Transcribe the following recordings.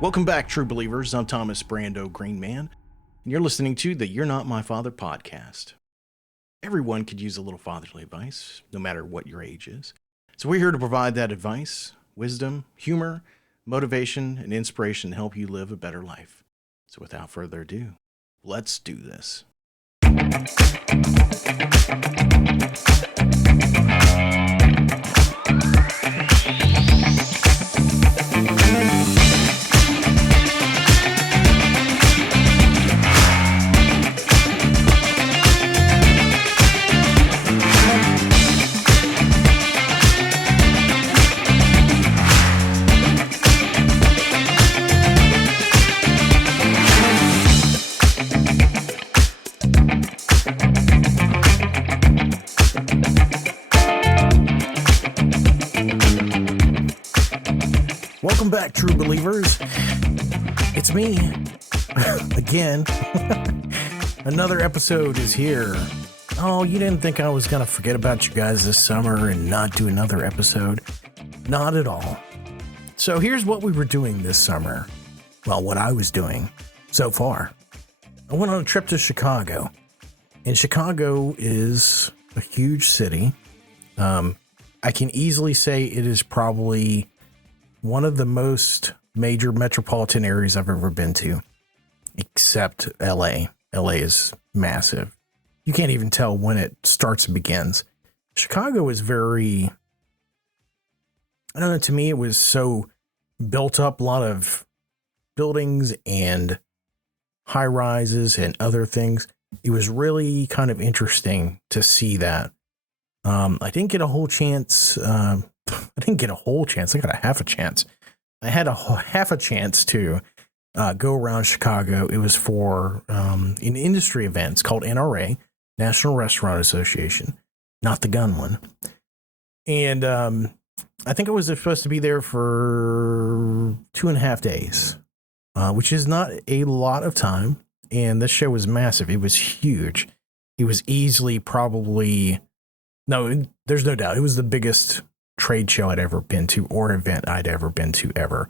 Welcome back, true believers. I'm Thomas Brando Greenman, and you're listening to the You're Not My Father podcast. Everyone could use a little fatherly advice, no matter what your age is. So we're here to provide that advice, wisdom, humor, motivation, and inspiration to help you live a better life. So without further ado, let's do this. Welcome back, true believers. It's me again. Another episode is here. Oh, you didn't think I was going to forget about you guys this summer and not do another episode? Not at all. So here's what we were doing this summer. Well, what I was doing so far. I went on a trip to Chicago. And Chicago is a huge city. I can easily say it is probably one of the most major metropolitan areas I've ever been to, except LA. LA is massive. You can't even tell when it starts and begins. Chicago is very, I don't know, to me it was so built up, a lot of buildings and high rises and other things. It was really kind of interesting to see that. I didn't get a whole chance. I got a half a chance. I had a half a chance to go around Chicago. It was for an industry event. It's called NRA, National Restaurant Association, not the gun one. And I think I was supposed to be there for 2.5 days, which is not a lot of time. And this show was massive. It was huge. It was easily there's no doubt. It was the biggest trade show I'd ever been to or event I'd ever been to ever.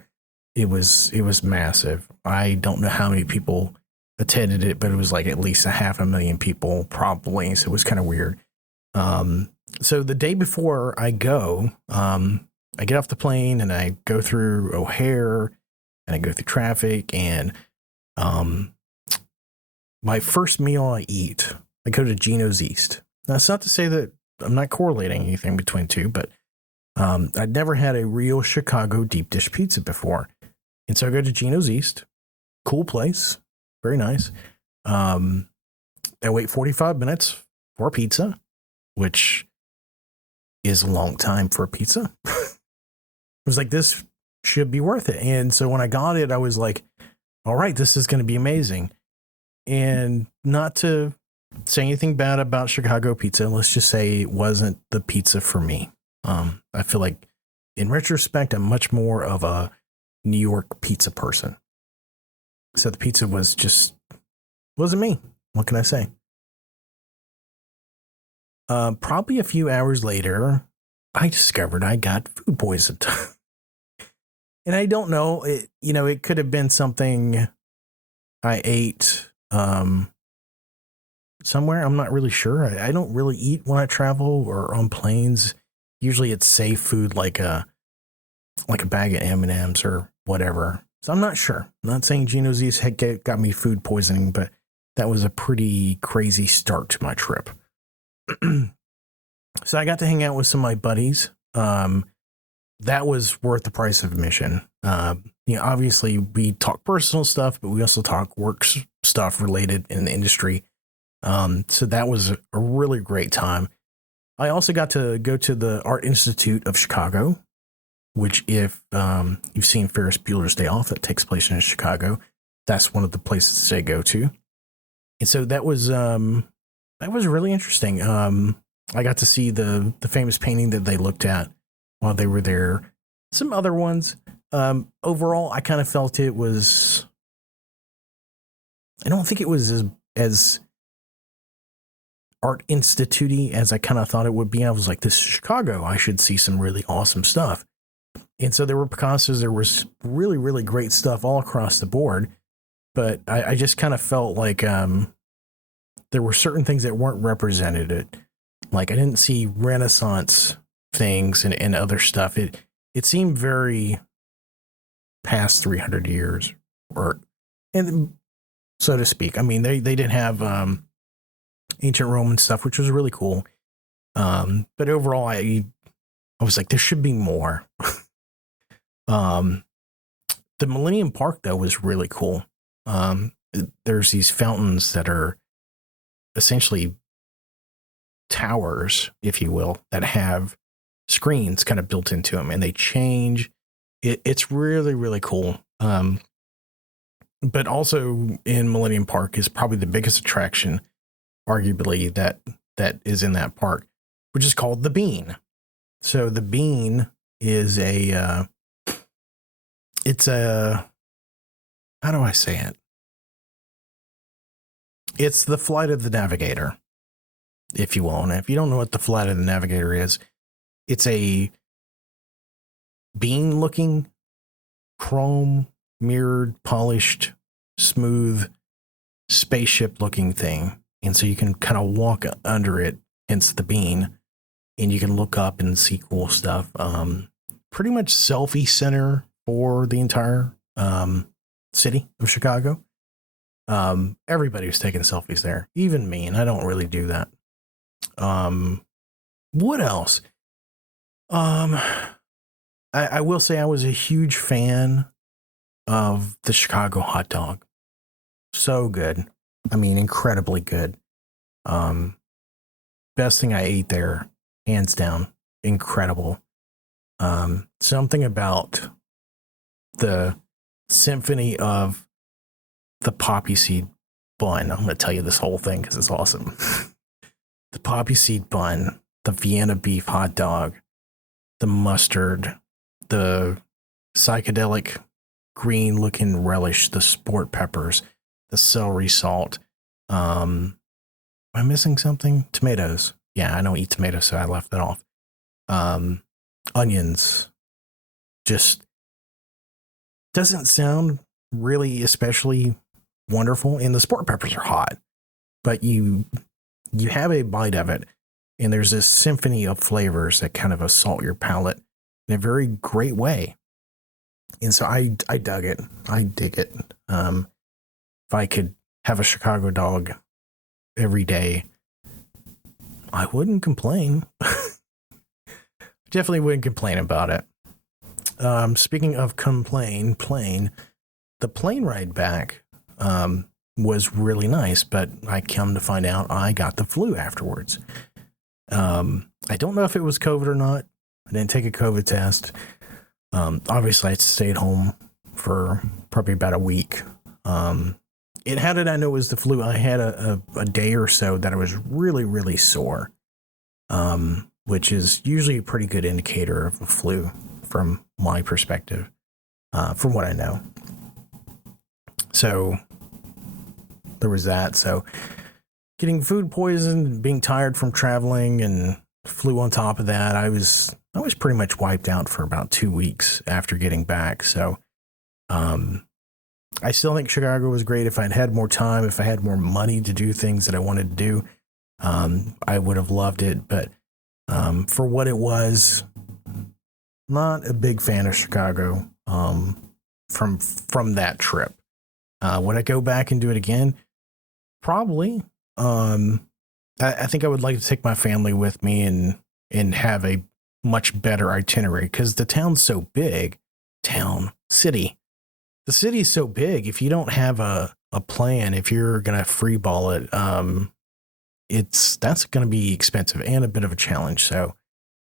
It was massive. I don't know how many people attended it, but it was like at least 500,000 people probably. So it was kind of weird. So the day before I go, I get off the plane and I go through O'Hare and I go through traffic and, my first meal I eat, I go to Geno's East. Now, it's not to say that I'm not correlating anything between two, but I'd never had a real Chicago deep dish pizza before. And so I go to Geno's East. Cool place. Very nice. I wait 45 minutes for a pizza, which is a long time for a pizza. I was like, this should be worth it. And so when I got it, I was like, all right, this is going to be amazing. And not to say anything bad about Chicago pizza, let's just say it wasn't the pizza for me. I feel like in retrospect, I'm much more of a New York pizza person. So the pizza wasn't me. What can I say? Probably a few hours later, I discovered I got food poisoned. And I don't know, it could have been something I ate, somewhere. I'm not really sure. I don't really eat when I travel or on planes. Usually it's safe food like a bag of M&Ms or whatever. So I'm not sure. I'm not saying Geno's East got me food poisoning, but that was a pretty crazy start to my trip. So I got to hang out with some of my buddies. That was worth the price of admission. Obviously we talk personal stuff, but we also talk work stuff related in the industry. So that was a really great time. I also got to go to the Art Institute of Chicago, which if you've seen Ferris Bueller's Day Off, that takes place in Chicago. That's one of the places they go to. And so that was really interesting. I got to see the famous painting that they looked at while they were there. Some other ones. Overall, I kind of felt it was, I don't think it was as art institute-y as I kind of thought it would be. I was like, this is Chicago. I should see some really awesome stuff. And so there were Picassos, there was really, really great stuff all across the board. But I just kind of felt like there were certain things that weren't represented. Like I didn't see Renaissance things and other stuff. It seemed very past 300 years, or and so to speak. I mean, they didn't have ancient Roman stuff, which was really cool. But overall, I was like, there should be more. The Millennium Park though was really cool. There's these fountains that are essentially towers, if you will, that have screens kind of built into them, and they change. It's really, really cool. But also in Millennium Park is probably the biggest attraction, arguably, that is in that park, which is called the Bean. So the Bean is how do I say it? It's the Flight of the Navigator, if you will. And if you don't know what the Flight of the Navigator is, it's a bean looking, chrome, mirrored, polished, smooth, spaceship looking thing. And so you can kind of walk under it, hence the Bean, and you can look up and see cool stuff. Pretty much selfie center for the entire city of Chicago. Everybody was taking selfies there, even me, and I don't really do that. What else? I will say I was a huge fan of the Chicago hot dog. So good. I mean, incredibly good. Best thing I ate there, hands down. Incredible. Something about the symphony of the poppy seed bun. I'm going to tell you this whole thing because it's awesome. The poppy seed bun, the Vienna beef hot dog, the mustard, the psychedelic green looking relish, the sport peppers, the celery salt. Am I missing something? Tomatoes. Yeah, I don't eat tomatoes, so I left that off. Onions. Just doesn't sound really especially wonderful. And the sport peppers are hot, but you have a bite of it, and there's this symphony of flavors that kind of assault your palate in a very great way. And so I dug it. I dig it. If I could have a Chicago dog every day, I wouldn't complain. Definitely wouldn't complain about it. Speaking of plane, the plane ride back was really nice, but I come to find out I got the flu afterwards. I don't know if it was COVID or not. I didn't take a COVID test. Obviously, I stayed home for probably about a week. How did I know it was the flu? I had a day or so that I was really, really sore, which is usually a pretty good indicator of the flu from my perspective, from what I know. So there was that. So getting food poisoned, being tired from traveling, and flu on top of that, I was pretty much wiped out for about 2 weeks after getting back. So I still think Chicago was great. If I'd had more time, if I had more money to do things that I wanted to do, I would have loved it. But for what it was, not a big fan of Chicago from that trip. Would I go back and do it again? Probably. I think I would like to take my family with me and have a much better itinerary, because the town's so big. The city's so big. If you don't have a plan, if you're gonna freeball it, that's gonna be expensive and a bit of a challenge. So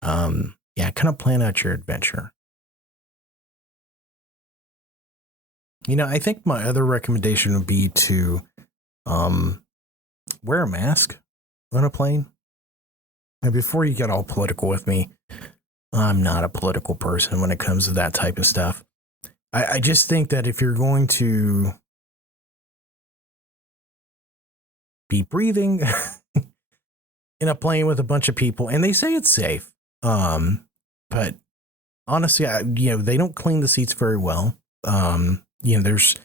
yeah, kind of plan out your adventure. I think my other recommendation would be to wear a mask on a plane. And before you get all political with me, I'm not a political person when it comes to that type of stuff. I just think that if you're going to be breathing in a plane with a bunch of people, and they say it's safe, but honestly, they don't clean the seats very well. There's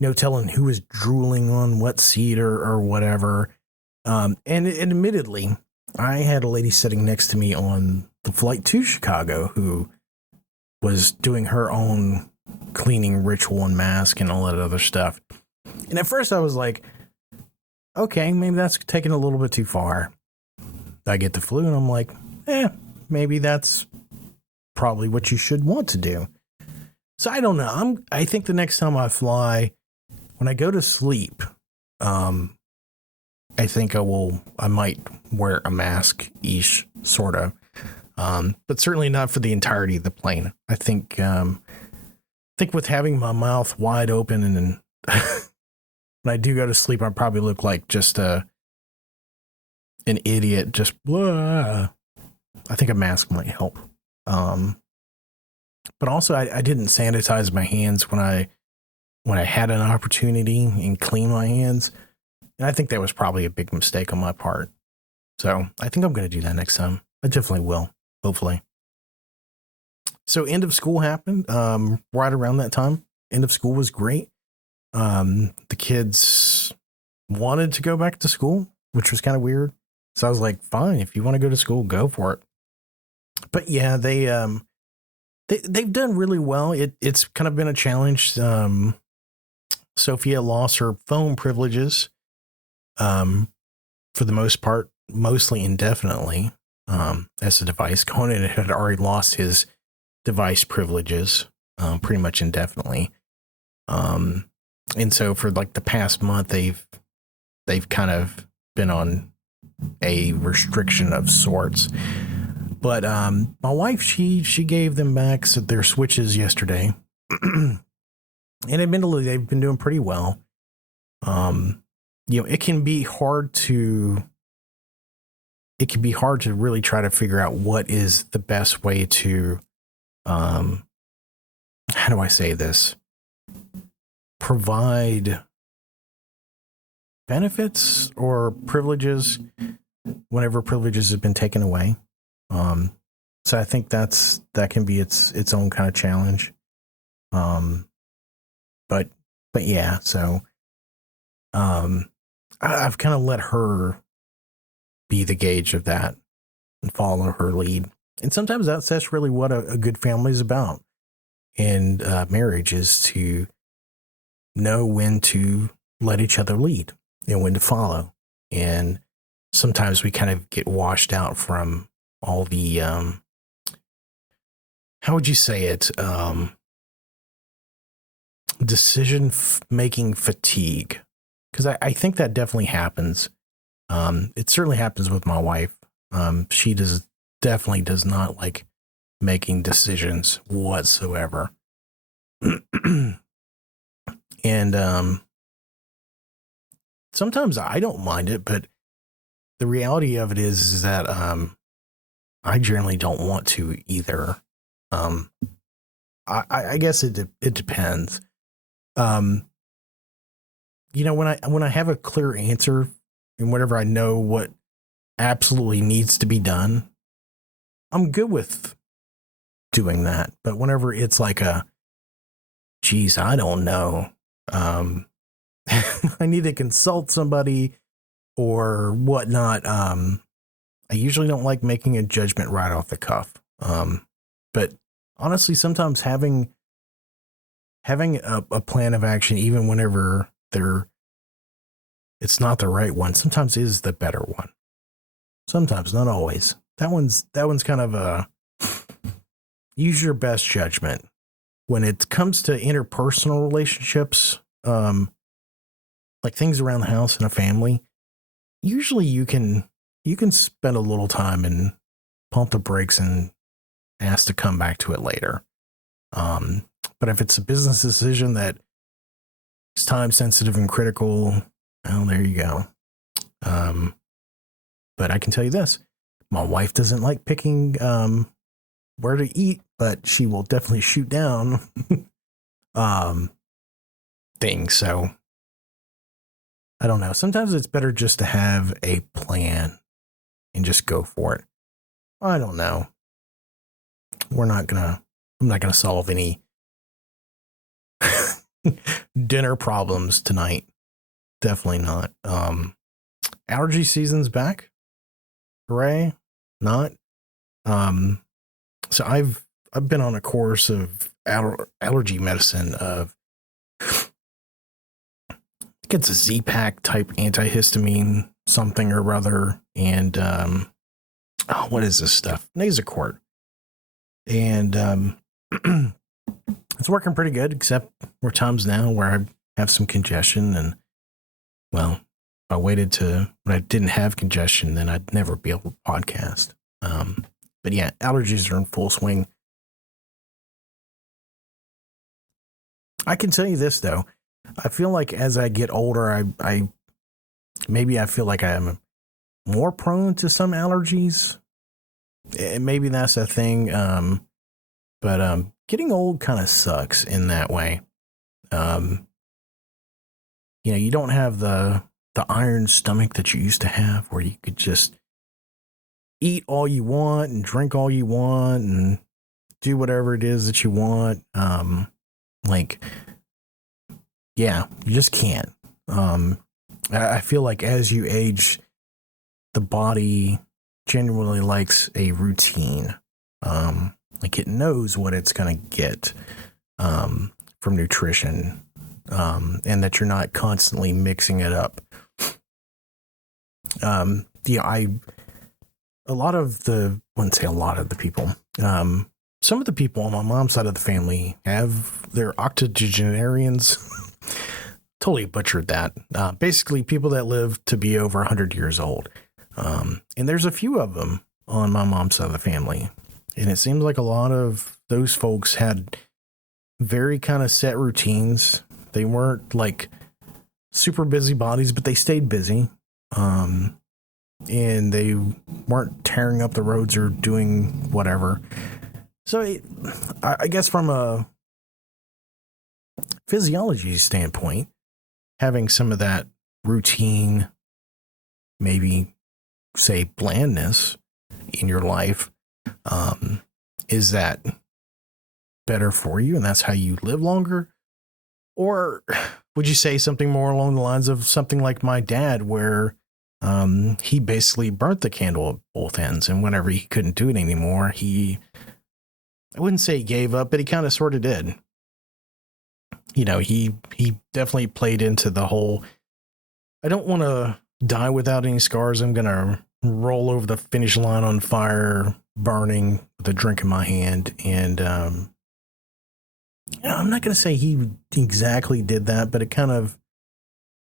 no telling who is drooling on what seat or whatever. And admittedly, I had a lady sitting next to me on the flight to Chicago who was doing her own cleaning ritual and mask and all that other stuff. And at first I was like, okay, maybe that's taking a little bit too far. I get the flu and I'm like, maybe that's probably what you should want to do. So I don't know. I think the next time I fly, when I go to sleep, I think I might wear a mask-ish, sort of. But certainly not for the entirety of the plane. I think with having my mouth wide open and when I do go to sleep, I probably look like just an idiot, just blah. I think a mask might help. But also I didn't sanitize my hands when I had an opportunity and clean my hands. And I think that was probably a big mistake on my part. So I think I'm going to do that next time. I definitely will, hopefully. So end of school happened right around that time. End of school was great. The kids wanted to go back to school, which was kind of weird. So I was like, fine, if you want to go to school, go for it. But yeah, they've done really well. It's kind of been a challenge. Sophia lost her phone privileges, for the most part, mostly indefinitely, as a device. Conan had already lost his device privileges, pretty much indefinitely. And so for like the past month, they've kind of been on a restriction of sorts. But my wife, she gave them back their switches yesterday. And admittedly, they've been doing pretty well. It can be hard to really try to figure out what is the best way to, how do I say this? Provide benefits or privileges whenever privileges have been taken away. So I think that can be its own kind of challenge. But yeah, so, I've kind of let her be the gauge of that and follow her lead. And sometimes that's really what a good family is about. And marriage is to know when to let each other lead and when to follow. And sometimes we kind of get washed out from all the, how would you say it? Decision-making fatigue. Because I think that definitely happens. It certainly happens with my wife. She definitely does not like making decisions whatsoever. And sometimes I don't mind it, but the reality of it is that I generally don't want to either. I guess it depends. When I have a clear answer and whatever, I know what absolutely needs to be done, I'm good with doing that. But whenever it's like geez, I don't know, I need to consult somebody or whatnot. I usually don't like making a judgment right off the cuff. But honestly, sometimes having a plan of action, even whenever it's not the right one, sometimes is the better one. Sometimes, not always. That one's kind of use your best judgment. When it comes to interpersonal relationships, like things around the house and a family, usually you can spend a little time and pump the brakes and ask to come back to it later. But if it's a business decision that is time sensitive and critical, well, there you go. But I can tell you this, my wife doesn't like picking where to eat, but she will definitely shoot down things. So I don't know. Sometimes it's better just to have a plan and just go for it. I don't know. We're not gonna I'm not going to solve any dinner problems tonight. Definitely not. Allergy season's back. Hooray. Not. So I've been on a course of allergy medicine of, I think it's a Z-Pak type antihistamine something or other, and what is this stuff? Nasacort. And it's working pretty good, except there are times now where I have some congestion, and well, if I waited to when I didn't have congestion, then I'd never be able to podcast. But yeah, allergies are in full swing. I can tell you this though, I feel like as I get older, I feel like I am more prone to some allergies. Maybe that's a thing. But getting old kind of sucks in that way. You don't have the iron stomach that you used to have, where you could just eat all you want and drink all you want and do whatever it is that you want. You just can't. I feel like as you age, the body genuinely likes a routine. Like it knows what it's going to get from nutrition, and that you're not constantly mixing it up. I wouldn't say a lot of the people, some of the people on my mom's side of the family they're octogenarians. Totally butchered that. Basically people that live to be over 100 years old. And there's a few of them on my mom's side of the family. And it seems like a lot of those folks had very kind of set routines. They weren't like super busy bodies, but they stayed busy. And they weren't tearing up the roads or doing whatever. So I guess from a physiology standpoint, having some of that routine, maybe say blandness in your life, is that better for you and that's how you live longer? Or would you say something more along the lines of something like my dad, where he basically burnt the candle at both ends, and whenever he couldn't do it anymore, I wouldn't say he gave up, but he kind of sort of did. He definitely played into the whole, I don't want to die without any scars. I'm going to roll over the finish line on fire, burning with a drink in my hand. And, I'm not going to say he exactly did that, but a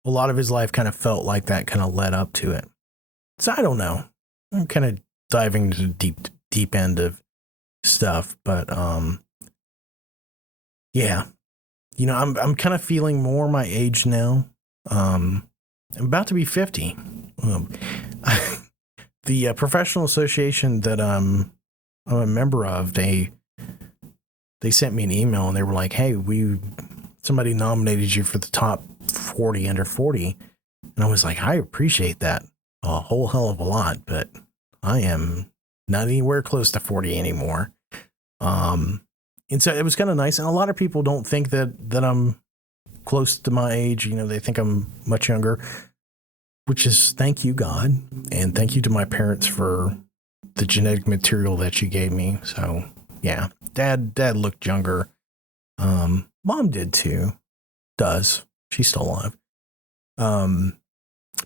lot of his life kind of felt like that kind of led up to it. So I don't know. I'm kind of diving into the deep end of stuff, but, yeah, I'm kind of feeling more my age now. I'm about to be 50. The professional association that I'm a member of, they sent me an email and they were like, hey, somebody nominated you for the top 40 under 40. And I was like, I appreciate that a whole hell of a lot, but I am not anywhere close to 40 anymore. And so it was kind of nice. And a lot of people don't think that I'm close to my age. They think I'm much younger, which is thank you, God. And thank you to my parents for the genetic material that you gave me. So yeah, dad looked younger. Mom did too. She's still alive.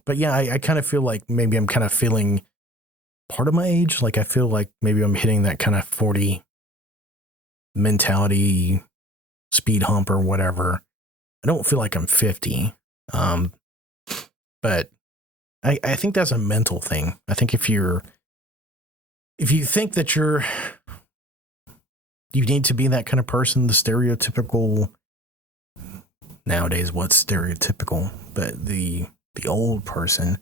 But yeah, I kind of feel like maybe I'm kind of feeling part of my age. Like I feel like maybe I'm hitting that kind of 40 mentality speed hump or whatever. I don't feel like I'm 50. But I think that's a mental thing. I think if you think that you need to be that kind of person, the stereotypical, nowadays what's stereotypical, but the old person,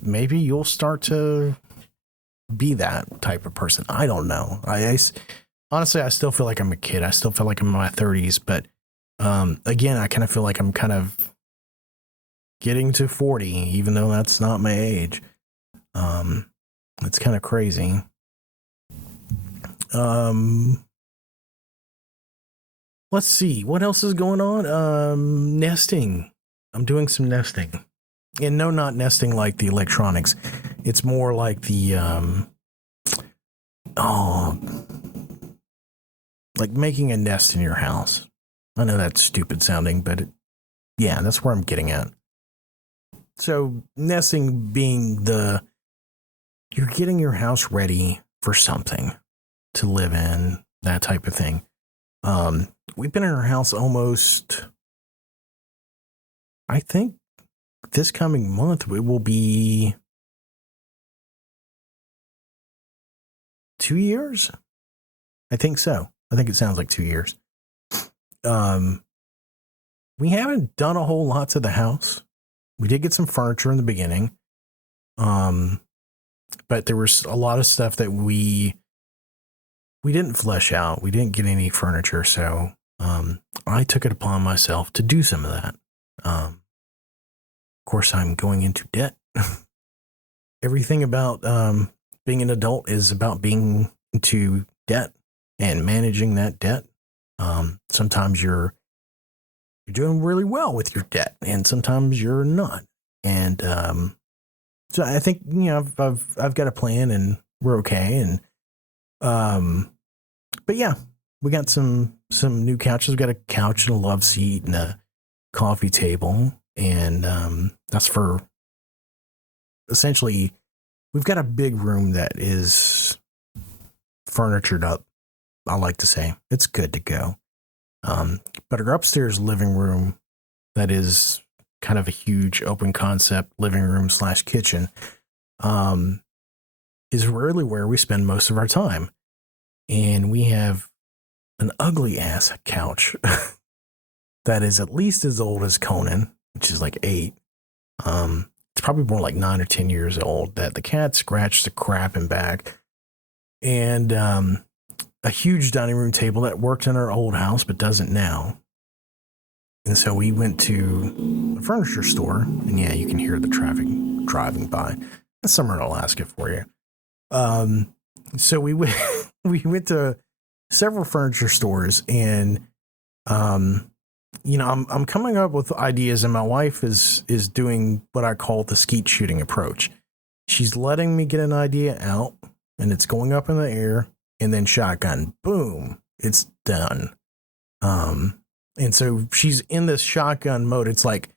maybe you'll start to be that type of person. I don't know. Honestly, I still feel like I'm a kid. I still feel like I'm in my 30s, but again, I kind of feel like I'm kind of getting to 40, even though that's not my age. It's kind of crazy. let's see what else is going on. Nesting. I'm doing some nesting. And no, not nesting like the electronics. It's more like the like making a nest in your house. I know that's stupid sounding, but yeah, that's where I'm getting at. So nesting being you're getting your house ready for something to live in, that type of thing. We've been in our house almost, I think this coming month, it will be 2 years. I think so. I think it sounds like 2 years. We haven't done a whole lot to the house. We did get some furniture in the beginning. But there was a lot of stuff that we didn't flesh out. We didn't get any furniture. So, I took it upon myself to do some of that. Of course, I'm going into debt. Everything about, being an adult is about being into debt and managing that debt. Sometimes you're doing really well with your debt, and sometimes you're not. And so I think, I've got a plan, and we're okay. And but yeah, we got some new couches. We've got a couch and a love seat and a coffee table, and that's for essentially. We've got a big room that is furnitured up. I like to say it's good to go. But our upstairs living room, that is kind of a huge open concept living room / kitchen, is really where we spend most of our time. And we have an ugly ass couch that is at least as old as Conan, which is like 8. It's probably more like 9 or 10 years old, that the cat scratched the crap in back. And a huge dining room table that worked in our old house but doesn't now. And so we went to a furniture store, and yeah, you can hear the traffic driving by. That's summer in Alaska for you. So we went to several furniture stores, and I'm coming up with ideas, and my wife is doing what I call the skeet shooting approach. She's letting me get an idea out, and it's going up in the air, and then shotgun, boom, it's done. And so she's in this shotgun mode. It's like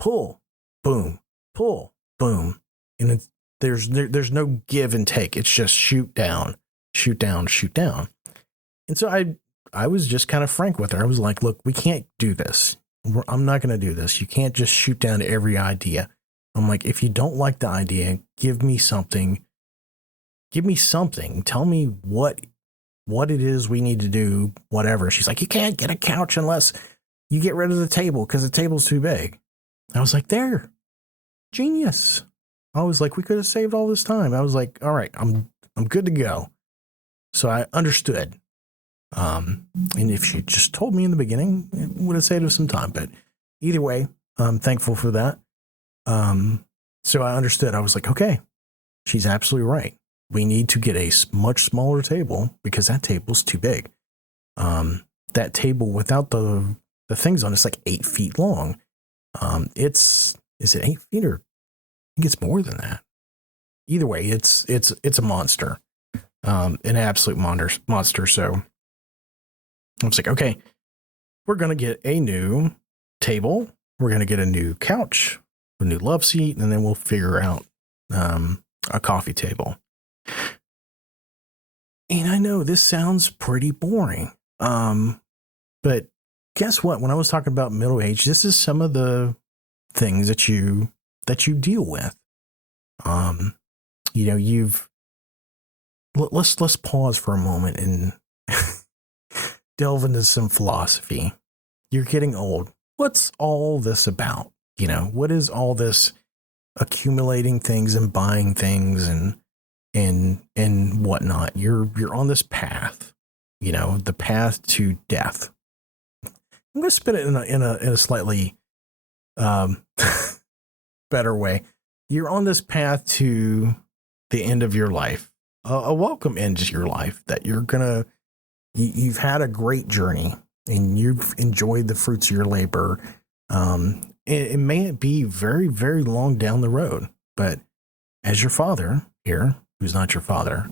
pull, boom, pull, boom, and there's no give and take. It's just shoot down, shoot down, shoot down. And so I was just kind of frank with her. I was like, look, we can't do this. I'm not going to do this. You can't just shoot down to every idea. I'm like, if you don't like the idea, give me something. Tell me what it is we need to do, whatever. She's like, you can't get a couch unless you get rid of the table because the table's too big. I was like, there, genius. I was like, we could have saved all this time. I was like, all right, I'm good to go. So I understood. And if she just told me in the beginning, it would have saved us some time. But either way, I'm thankful for that. So I understood. I was like, okay, she's absolutely right. We need to get a much smaller table because that table's too big. That table without the things on it's like 8 feet long. Is it 8 feet, or I think it's more than that. Either way, it's a monster, an absolute monster. So I was like, okay, we're going to get a new table. We're going to get a new couch, a new love seat, and then we'll figure out a coffee table. And I know this sounds pretty boring, but guess what? When I was talking about middle age, this is some of the things that you deal with. Let's pause for a moment and delve into some philosophy. You're getting old. What's all this about? What is all this accumulating things and buying things and whatnot? You're on this path, the path to death. I'm going to spin it in a slightly better way. You're on this path to the end of your life, a welcome end to your life, that you've had a great journey. and you've enjoyed the fruits of your labor. It may be very, very long down the road, but as your father here, who's not your father,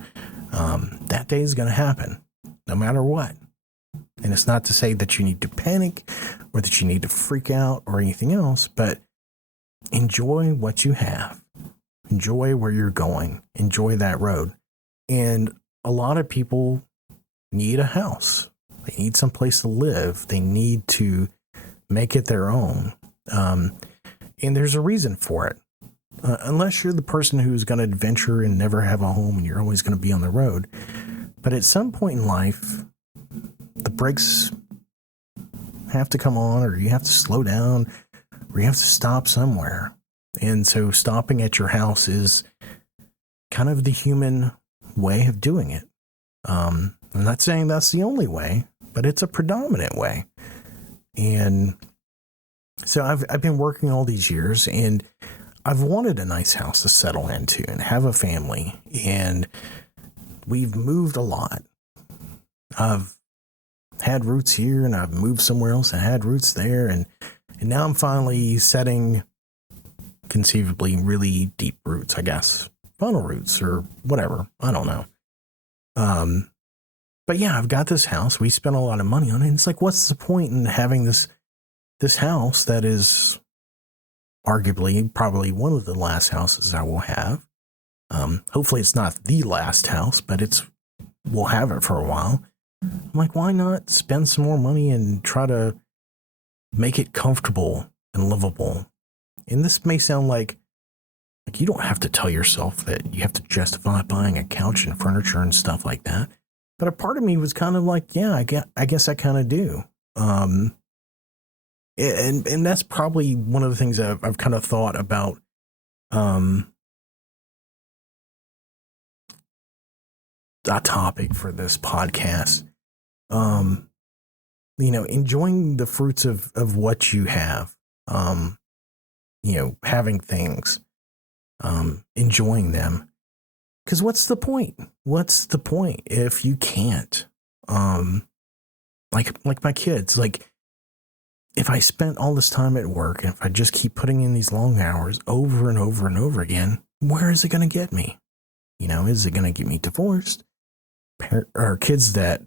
that day is going to happen no matter what. And it's not to say that you need to panic or that you need to freak out or anything else, but enjoy what you have. Enjoy where you're going. Enjoy that road. And a lot of people need a house. They need some place to live. They need to make it their own. And there's a reason for it. Unless you're the person who's going to adventure and never have a home and you're always going to be on the road. But at some point in life, the brakes have to come on, or you have to slow down, or you have to stop somewhere. And so stopping at your house is kind of the human way of doing it. I'm not saying that's the only way, but it's a predominant way. And so I've been working all these years, and I've wanted a nice house to settle into and have a family. And we've moved a lot. I've had roots here, and I've moved somewhere else and had roots there. And now I'm finally setting conceivably really deep roots, I guess. Funnel roots or whatever. I don't know. But yeah, I've got this house. We spent a lot of money on it. And it's like, what's the point in having this house that is arguably probably one of the last houses I will have? Hopefully it's not the last house, but we'll have it for a while. I'm like, why not spend some more money and try to make it comfortable and livable? And this may sound like you don't have to tell yourself that you have to justify buying a couch and furniture and stuff like that. But a part of me was kind of like, yeah, I guess I kind of do. And that's probably one of the things I've kind of thought about. A topic for this podcast. Enjoying the fruits of what you have. Having things. Enjoying them. Because what's the point? What's the point if you can't? Like my kids, like if I spent all this time at work and if I just keep putting in these long hours over and over and over again, where is it going to get me? Is it going to get me divorced? Or kids that,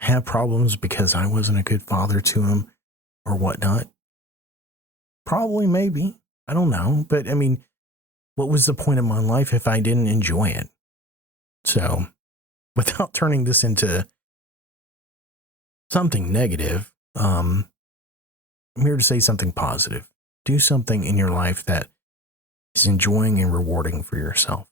have problems because I wasn't a good father to them or whatnot? Probably, maybe. I don't know. But I mean, what was the point of my life if I didn't enjoy it? So, without turning this into something negative, I'm here to say something positive. Do something in your life that is enjoying and rewarding for yourself.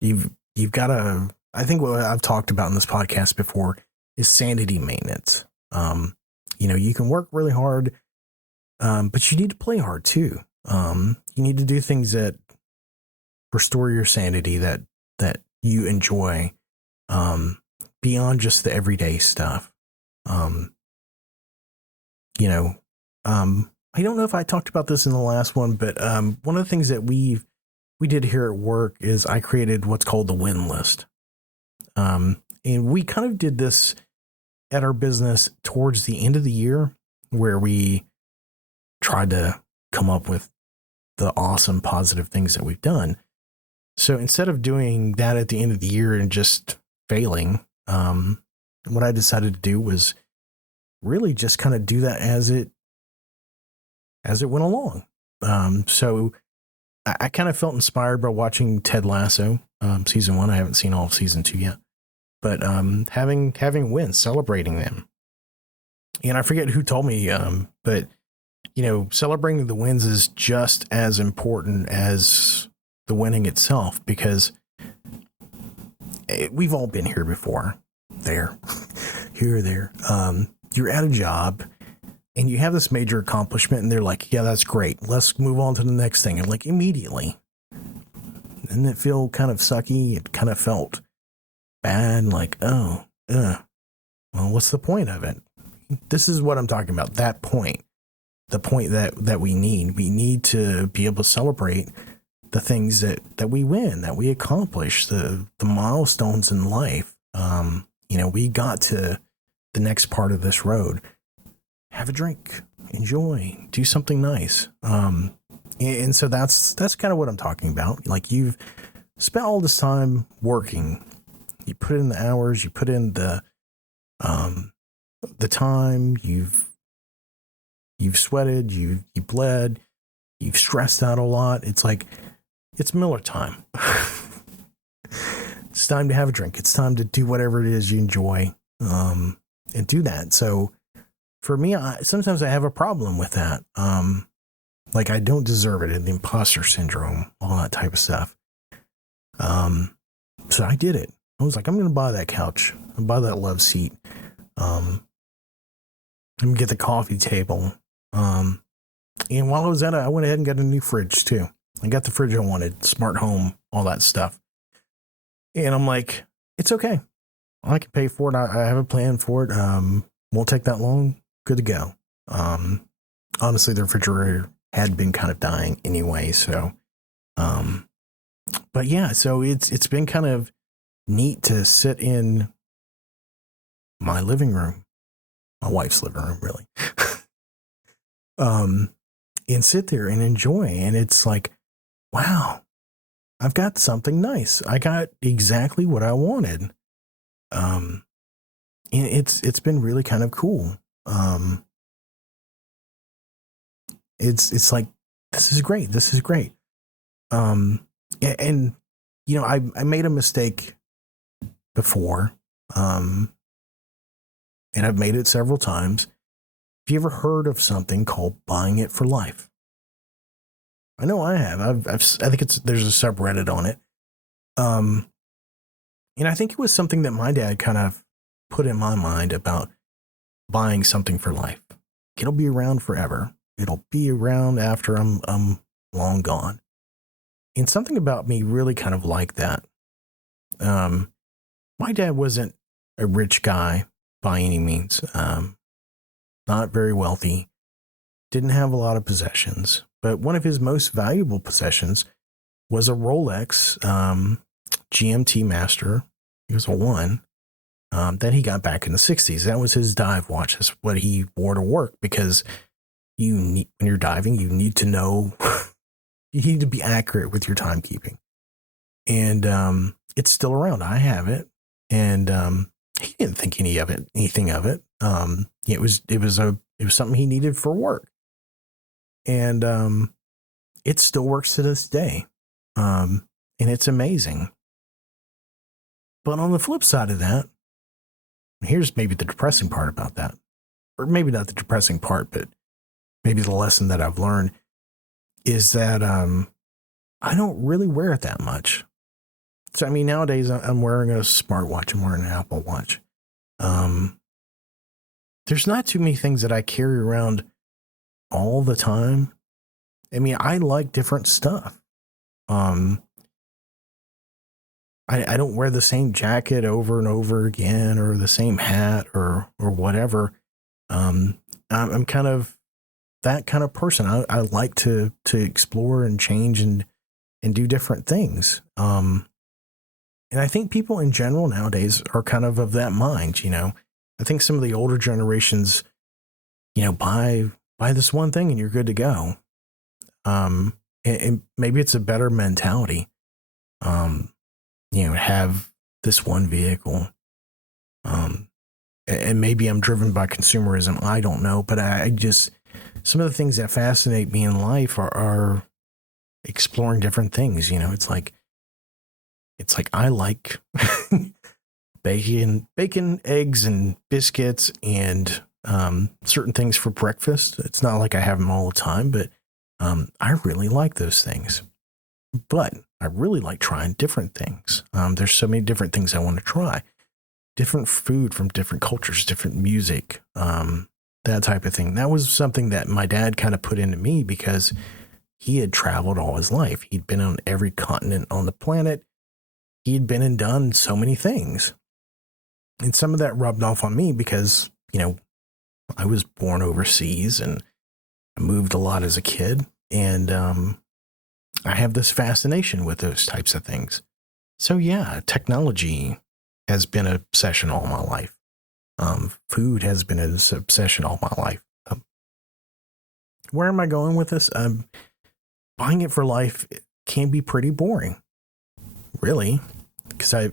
You've got to, I think what I've talked about in this podcast before is sanity maintenance. You can work really hard, but you need to play hard too. You need to do things that restore your sanity, that you enjoy, beyond just the everyday stuff. I don't know if I talked about this in the last one, but one of the things that we did here at work is I created what's called the win list. And we kind of did this at our business towards the end of the year, where we tried to come up with the awesome positive things that we've done. So instead of doing that at the end of the year and just failing, what I decided to do was really just kind of do that as it went along. So I kind of felt inspired by watching Ted Lasso, season 1. I haven't seen all of season 2 yet, but having wins, celebrating them. And I forget who told me, but celebrating the wins is just as important as the winning itself, because we've all been here before. There, you're at a job and you have this major accomplishment, and they're like, yeah, that's great. Let's move on to the next thing. And like immediately. Didn't it feel kind of sucky? It kind of felt bad. Like, well, what's the point of it? This is what I'm talking about. That point, the point that we need to be able to celebrate the things that we win, that we accomplish, the milestones in life. we got to the next part of this road. Have a drink, enjoy, do something nice. And so that's kind of what I'm talking about. Like, you've spent all this time working, you put in the hours, you put in the time, you've sweated, you bled, you've stressed out a lot. It's like, it's Miller time. It's time to have a drink. It's time to do whatever it is you enjoy, and do that. So for me, sometimes I have a problem with that. Like, I don't deserve it, and the imposter syndrome, all that type of stuff. So I did it. I was like, I'm going to buy that couch. I'll buy that love seat. I'm going to get the coffee table. And while I was at it, I went ahead and got a new fridge too. I got the fridge I wanted, smart home, all that stuff. And I'm like, it's okay. I can pay for it. I have a plan for it. Won't take that long. Good to go. Honestly, the refrigerator had been kind of dying anyway. So, but yeah, so it's been kind of neat to sit in my living room, my wife's living room, really, and sit there and enjoy. And it's like, wow, I've got something nice. I got exactly what I wanted. And it's been really kind of cool. It's like, this is great. This is great. And I made a mistake before. And I've made it several times. Have you ever heard of something called buying it for life? I know I have. I think there's a subreddit on it. And I think it was something that my dad kind of put in my mind about buying something for life. It'll be around forever. It'll be around after I'm long gone. And something about me really kind of like that. My dad wasn't a rich guy by any means. Not very wealthy. Didn't have a lot of possessions. But one of his most valuable possessions was a Rolex GMT Master. It was a 1 that he got back in the 60s. That was his dive watch. That's what he wore to work, because when you're diving, you need to know, you need to be accurate with your timekeeping. And it's still around. I have it. And he didn't think anything of it. It was something he needed for work. And it still works to this day. And it's amazing. But on the flip side of that, here's maybe the depressing part about that. Or maybe not the depressing part, but maybe the lesson that I've learned is that I don't really wear it that much. So, I mean, nowadays I'm wearing a smartwatch. I'm wearing an Apple Watch. There's not too many things that I carry around all the time. I mean, I like different stuff. I don't wear the same jacket over and over again, or the same hat, or whatever. I'm kind of that kind of person. I like to explore and change and do different things. And I think people in general nowadays are kind of that mind, I think some of the older generations, buy this one thing and you're good to go. And maybe it's a better mentality. Have this one vehicle. And maybe I'm driven by consumerism. I don't know, but I just, some of the things that fascinate me in life are exploring different things. It's like I like bacon, eggs, and biscuits, and certain things for breakfast. It's not like I have them all the time, but I really like those things. But I really like trying different things. There's so many different things I want to try. Different food from different cultures, different music, that type of thing. That was something that my dad kind of put into me, because he had traveled all his life. He'd been on every continent on the planet. He'd been and done so many things. And some of that rubbed off on me because, I was born overseas and I moved a lot as a kid. And I have this fascination with those types of things. So yeah, technology, has been an obsession all my life. Food has been an obsession all my life. Where am I going with this? Buying it for life can be pretty boring, really, because I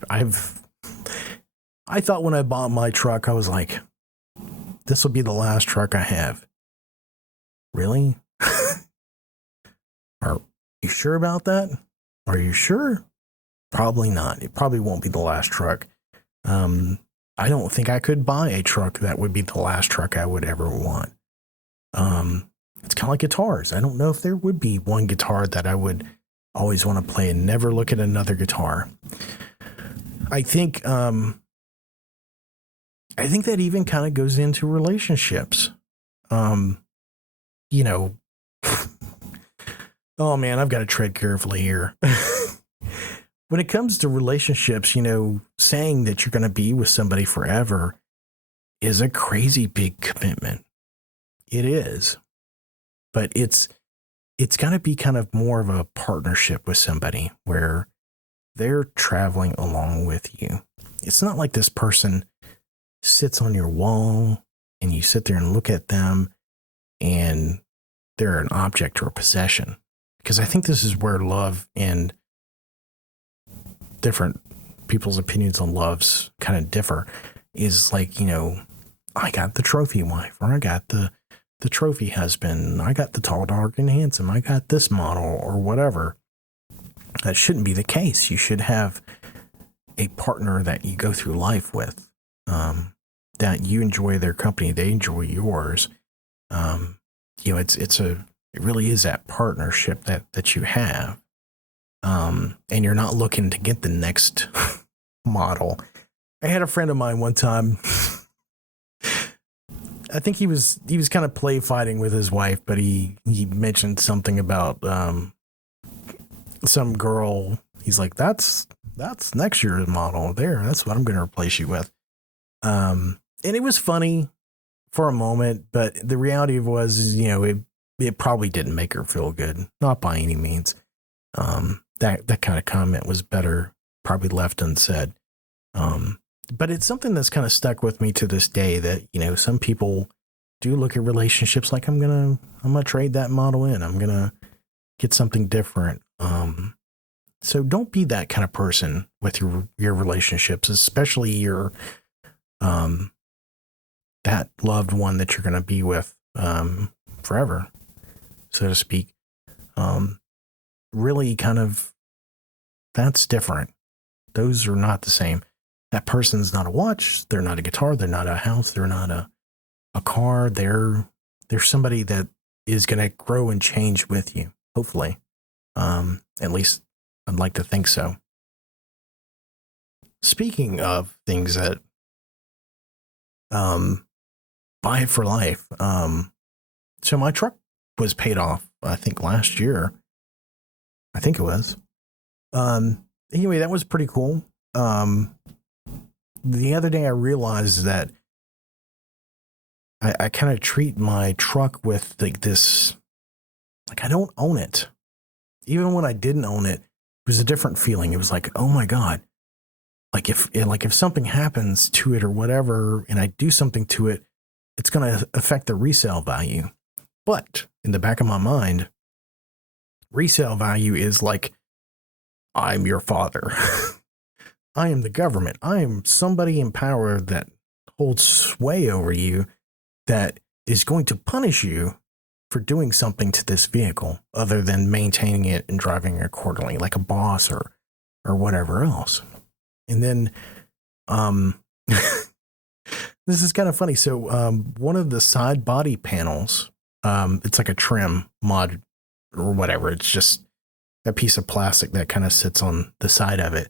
thought when I bought my truck, I was like, this will be the last truck I have. Really? Are you sure about that? Are you sure? Probably not. It probably won't be the last truck. I don't think I could buy a truck that would be the last truck I would ever want. It's kind of like guitars. I don't know if there would be one guitar that I would always want to play and never look at another guitar. I think that even kind of goes into relationships. Oh man, I've got to tread carefully here. When it comes to relationships, saying that you're going to be with somebody forever is a crazy big commitment. It is. But it's got to be kind of more of a partnership with somebody where they're traveling along with you. It's not like this person sits on your wall and you sit there and look at them and they're an object or a possession. Because I think this is where love and different people's opinions on loves kind of differ. Is like, I got the trophy wife, or I got the trophy husband, I got the tall, dark, and handsome, I got this model, or whatever. That shouldn't be the case. You should have a partner that you go through life with, that you enjoy their company, they enjoy yours. It really is that partnership that you have. And you're not looking to get the next model. I had a friend of mine one time. I think he was kind of play fighting with his wife, but he mentioned something about some girl. He's like, that's next year's model there. That's what I'm going to replace you with. And it was funny for a moment, but the reality was, it probably didn't make her feel good. Not by any means. That kind of comment was better probably left unsaid. But it's something that's kind of stuck with me to this day that, some people do look at relationships like I'm going to trade that model in. I'm going to get something different. So don't be that kind of person with your relationships, especially your, that loved one that you're going to be with, forever, so to speak. Really kind of, that's different. Those are not the same. That person's not a watch. They're not a guitar. They're not a house. They're not a car. They're somebody that is going to grow and change with you. Hopefully. At least I'd like to think so. Speaking of things that, buy it for life. So my truck was paid off, I think last year. I think it was. Anyway, that was pretty cool. The other day I realized that I kind of treat my truck with like this, like I don't own it. Even when I didn't own it, it was a different feeling. It was like, oh my God. Like if something happens to it or whatever, and I do something to it, it's going to affect the resale value. But in the back of my mind, resale value is like, I'm your father. I am the government. I am somebody in power that holds sway over you that is going to punish you for doing something to this vehicle other than maintaining it and driving it accordingly, like a boss or whatever else. And then, this is kind of funny. So, one of the side body panels, it's like a trim mod or whatever. It's just a piece of plastic that kind of sits on the side of it.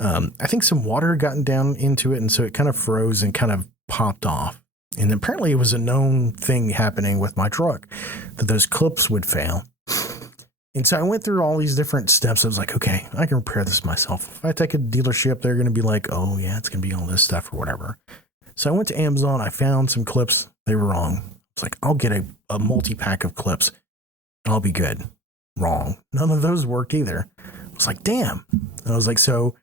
I think some water had gotten down into it, and so it kind of froze and kind of popped off. And apparently it was a known thing happening with my truck, that those clips would fail. And so I went through all these different steps. I was like, okay, I can repair this myself. If I take a dealership, they're going to be like, oh yeah, it's going to be all this stuff or whatever. So I went to Amazon. I found some clips. They were wrong. It's like, I'll get a multi-pack of clips and I'll be good. Wrong. None of those worked either. I was like, damn. And I was like, so,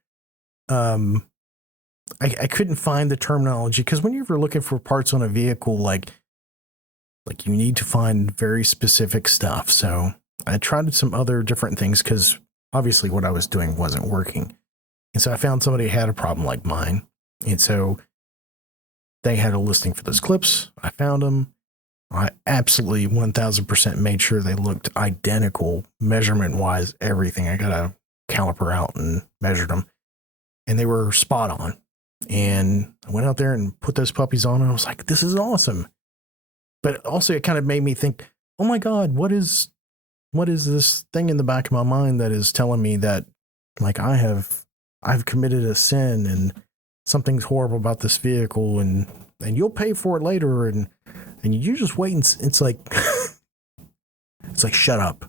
I couldn't find the terminology, because when you're looking for parts on a vehicle, like you need to find very specific stuff. So I tried some other different things, because obviously what I was doing wasn't working. And so I found somebody who had a problem like mine. And so they had a listing for those clips. I found them. I absolutely 1000% made sure they looked identical, measurement wise, everything. I got a caliper out and measured them, and they were spot on. And I went out there and put those puppies on, and I was like, this is awesome. But also it kind of made me think, oh my God, what is this thing in the back of my mind that is telling me that, like, I've committed a sin and something's horrible about this vehicle, and you'll pay for it later, and you just wait, and it's like it's like, shut up.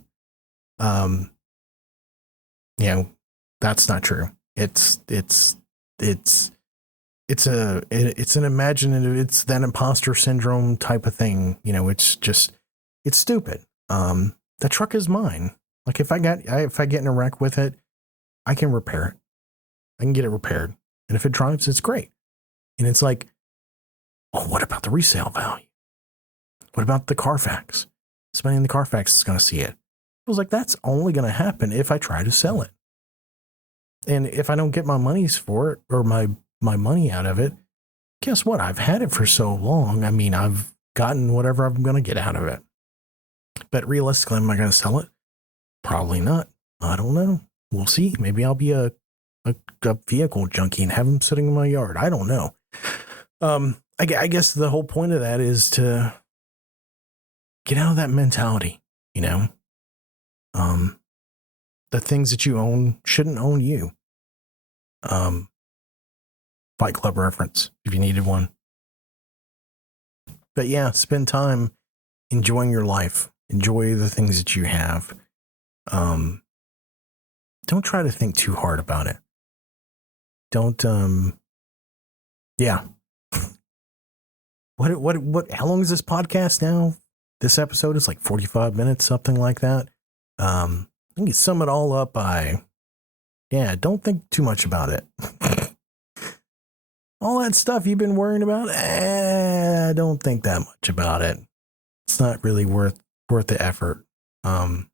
That's not true. It's an imaginative, it's that imposter syndrome type of thing. It's stupid. The truck is mine. Like, if I get in a wreck with it, I can repair it. I can get it repaired. And if it drives, it's great. And it's like, oh, what about the resale value? What about the Carfax? Somebody in the Carfax is going to see it. I was like, that's only going to happen if I try to sell it. And if I don't get my monies for it, or my money out of it, guess what? I've had it for so long. I mean, I've gotten whatever I'm going to get out of it. But realistically, am I going to sell it? Probably not. I don't know. We'll see. Maybe I'll be a vehicle junkie and have them sitting in my yard. I don't know. I guess the whole point of that is to get out of that mentality. The things that you own shouldn't own you. Fight Club reference, if you needed one. But yeah, spend time enjoying your life. Enjoy the things that you have. Don't try to think too hard about it. Don't, yeah. How long is this podcast now? This episode is like 45 minutes, something like that. You can sum it all up by, don't think too much about it. All that stuff you've been worrying about, don't think that much about it. It's not really worth the effort. Now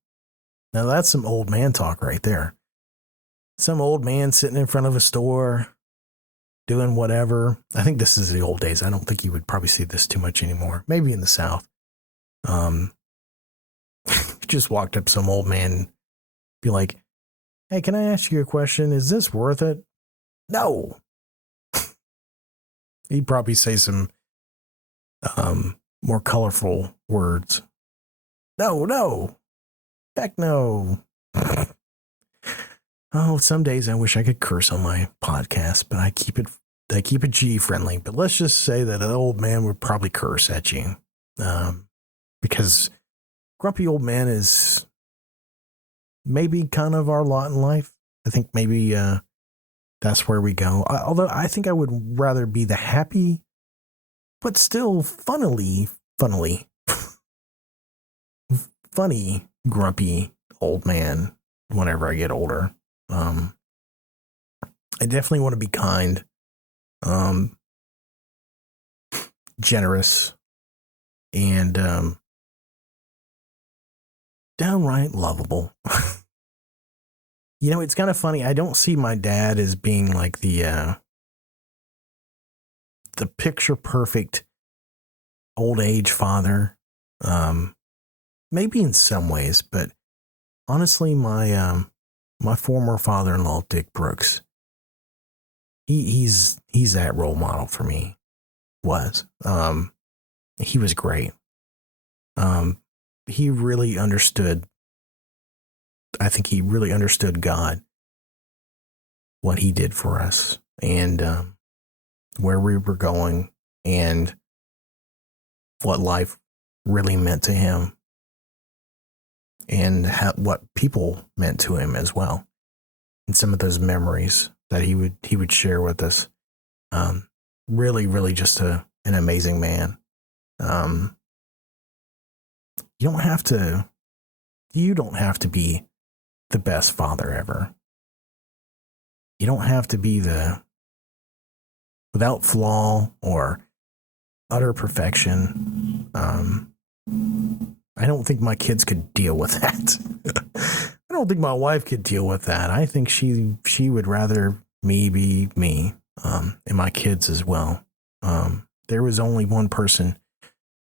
that's some old man talk right there. Some old man sitting in front of a store doing whatever. I think this is the old days. I don't think you would probably see this too much anymore. Maybe in the South. Just walked up to some old man, be like, hey, can I ask you a question? Is this worth it? No. He'd probably say some more colorful words. No. Heck no. Oh, some days I wish I could curse on my podcast, but I keep it G friendly. But let's just say that an old man would probably curse at you. Because grumpy old man is maybe kind of our lot in life. I think maybe that's where we go. Although I think I would rather be the happy, but still funny, grumpy old man whenever I get older. I definitely want to be kind, generous, and downright lovable. It's kind of funny. I don't see my dad as being like the picture perfect old age father. Maybe in some ways, but honestly, my former father-in-law, Dick Brooks, he's that role model for me. He was great. He really understood. I think he really understood God, what he did for us, and where we were going, and what life really meant to him, and what people meant to him as well, and some of those memories that he would share with us. Really just an amazing man. You don't have to be the best father ever. You don't have to be the without flaw or utter perfection. I don't think my kids could deal with that. I don't think my wife could deal with that. I think she would rather me be me, and my kids as well. There was only one person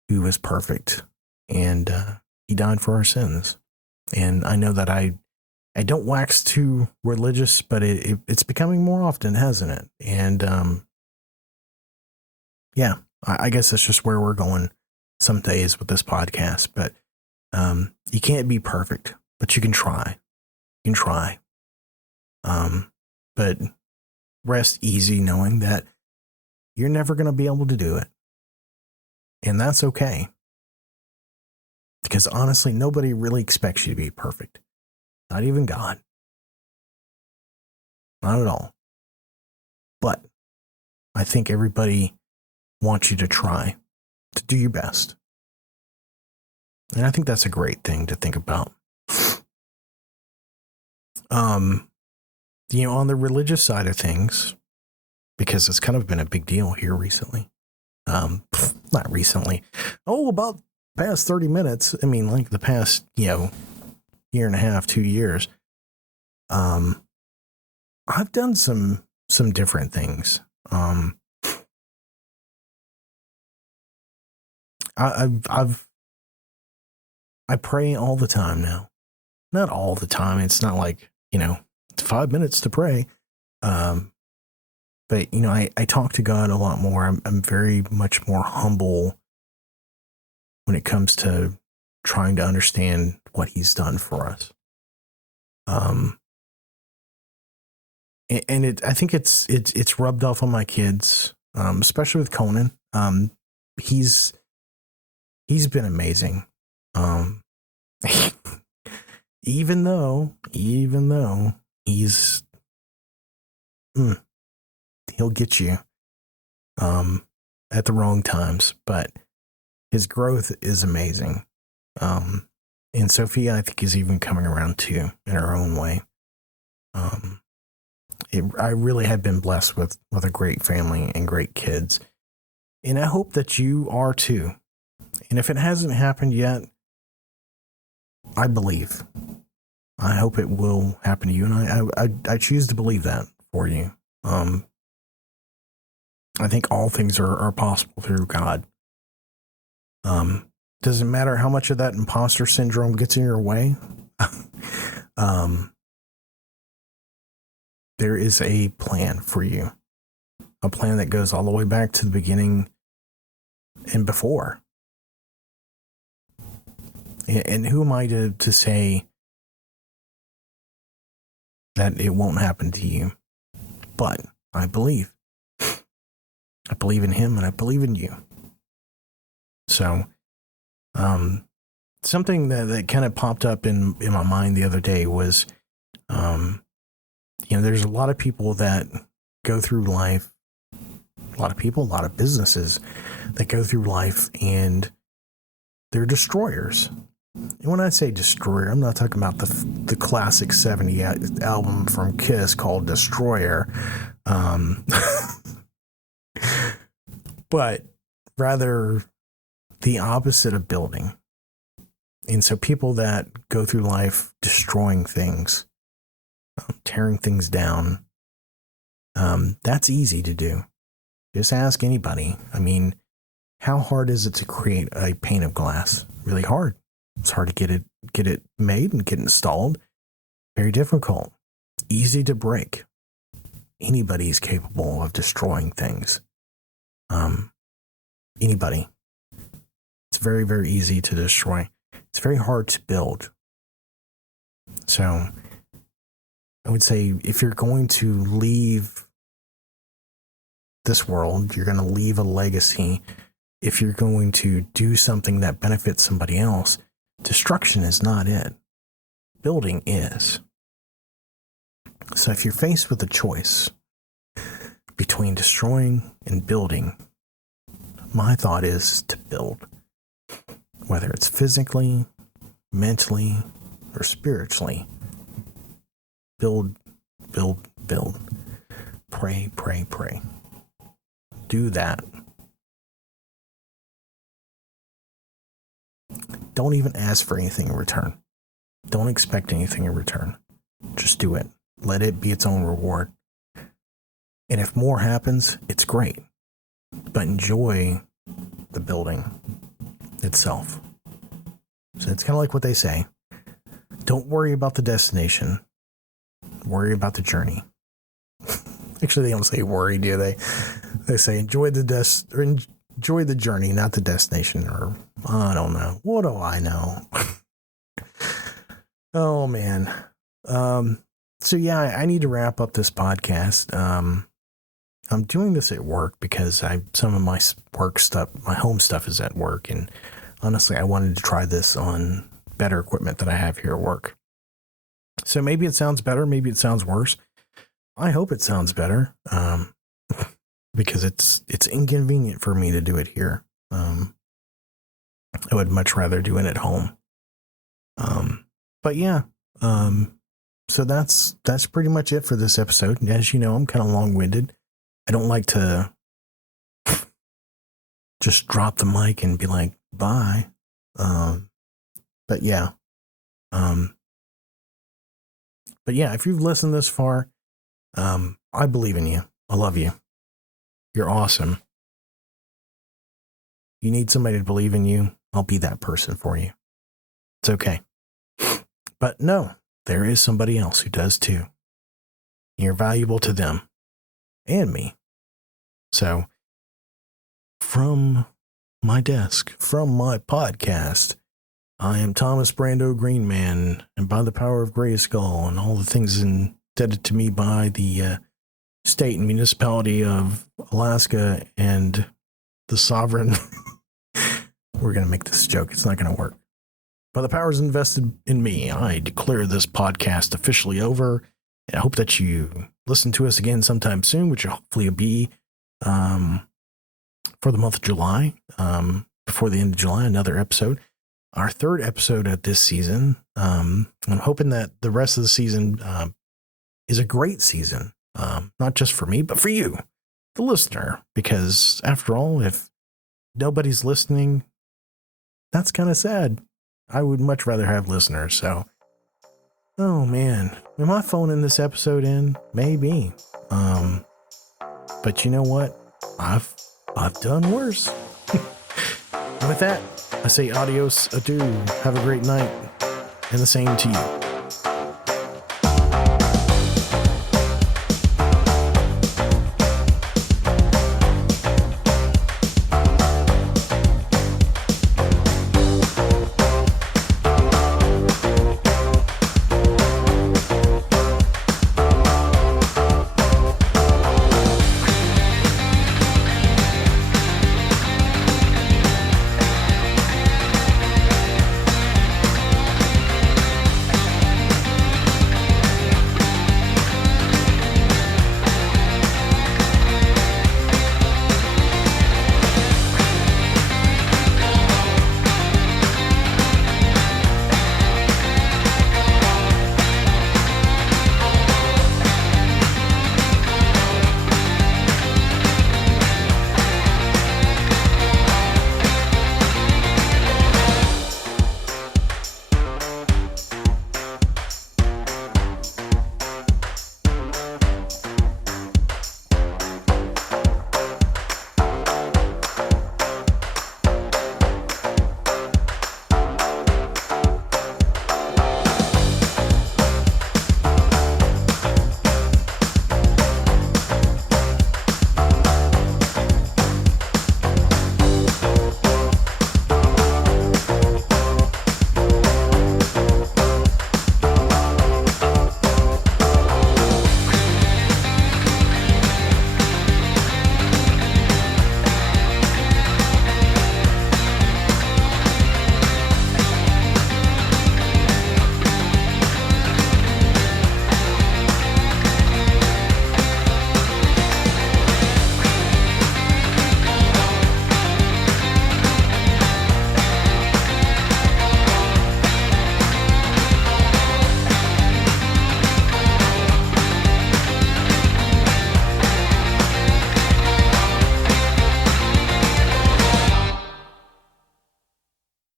who was perfect, and he died for our sins. And I know that I don't wax too religious, but it's becoming more often, hasn't it? And yeah, I guess that's just where we're going some days with this podcast. But you can't be perfect, but you can try. You can try. But rest easy knowing that you're never going to be able to do it. And that's okay. Because honestly, nobody really expects you to be perfect. Not even God. Not at all. But I think everybody wants you to try to do your best. And I think that's a great thing to think about. On the religious side of things, because it's kind of been a big deal here recently. Not recently. About past 30 minutes. I mean, like the past, year and a half, 2 years. I've done some different things. I pray all the time now. Not all the time. It's not like, it's 5 minutes to pray. But I talk to God a lot more. I'm very much more humble when it comes to trying to understand what he's done for us. And I think it's rubbed off on my kids, especially with Conan. He's been amazing. Even though he's, he'll get you, at the wrong times, but his growth is amazing. And Sophia, I think, is even coming around too in her own way. I really have been blessed with a great family and great kids. And I hope that you are too. And if it hasn't happened yet, I believe. I hope it will happen to you. And I choose to believe that for you. I think all things are possible through God. Doesn't matter how much of that imposter syndrome gets in your way. There is a plan for you. A plan that goes all the way back to the beginning and before. And who am I to say that it won't happen to you? But I believe. I believe in him and I believe in you. So, something that kind of popped up in my mind the other day was, there's a lot of people that go through life, a lot of businesses that go through life and they're destroyers. And when I say destroyer, I'm not talking about the classic 70s album from Kiss called Destroyer. But rather the opposite of building. And so people that go through life destroying things, tearing things down, that's easy to do. Just ask anybody. I mean, how hard is it to create a pane of glass? Really hard. It's hard to get it made and get installed. Very difficult. Easy to break. Anybody is capable of destroying things. Anybody. It's very, very easy to destroy. It's very hard to build. So I would say if you're going to leave this world, you're going to leave a legacy. If you're going to do something that benefits somebody else, destruction is not it. Building is. So if you're faced with a choice between destroying and building, my thought is to build. Whether it's physically, mentally, or spiritually. Build, build, build. Pray, pray, pray. do that. Don't even ask for anything in return. Don't expect anything in return. Just do it. Let it be its own reward. And if more happens, it's great. But enjoy the building itself. So it's kind of like what they say. Don't worry about the destination. Worry about the journey. Actually, they don't say worry, do they? They say enjoy the journey, not the destination. Or I don't know. What do I know? Oh man. So yeah, I need to wrap up this podcast. I'm doing this at work because some of my work stuff, my home stuff is at work, and honestly, I wanted to try this on better equipment that I have here at work. So maybe it sounds better, maybe it sounds worse. I hope it sounds better, because it's inconvenient for me to do it here. I would much rather do it at home. But yeah, so that's pretty much it for this episode. And as you know, I'm kind of long-winded. I don't like to just drop the mic and be like, bye. But yeah. If you've listened this far, I believe in you. I love you. You're awesome. You need somebody to believe in you. I'll be that person for you. It's okay. But no, there is somebody else who does too. You're valuable to them and me. So from my desk, from my podcast, I am Thomas Brando Greenman, and by the power of Grayskull and all the things indebted to me by the state and municipality of Alaska and the sovereign. We're going to make this joke. It's not going to work. By the powers invested in me, I declare this podcast officially over. And I hope that you listen to us again sometime soon, which hopefully will be for the month of July. Before the end of July, another episode. Our third episode of this season. I'm hoping that the rest of the season is a great season. Not just for me, but for you, the listener. Because after all, if nobody's listening, that's kind of sad. I would much rather have listeners. So, oh man, am I phoning this episode in? Maybe. But you know what? I've done worse. And with that, I say adios, adieu, have a great night, and the same to you.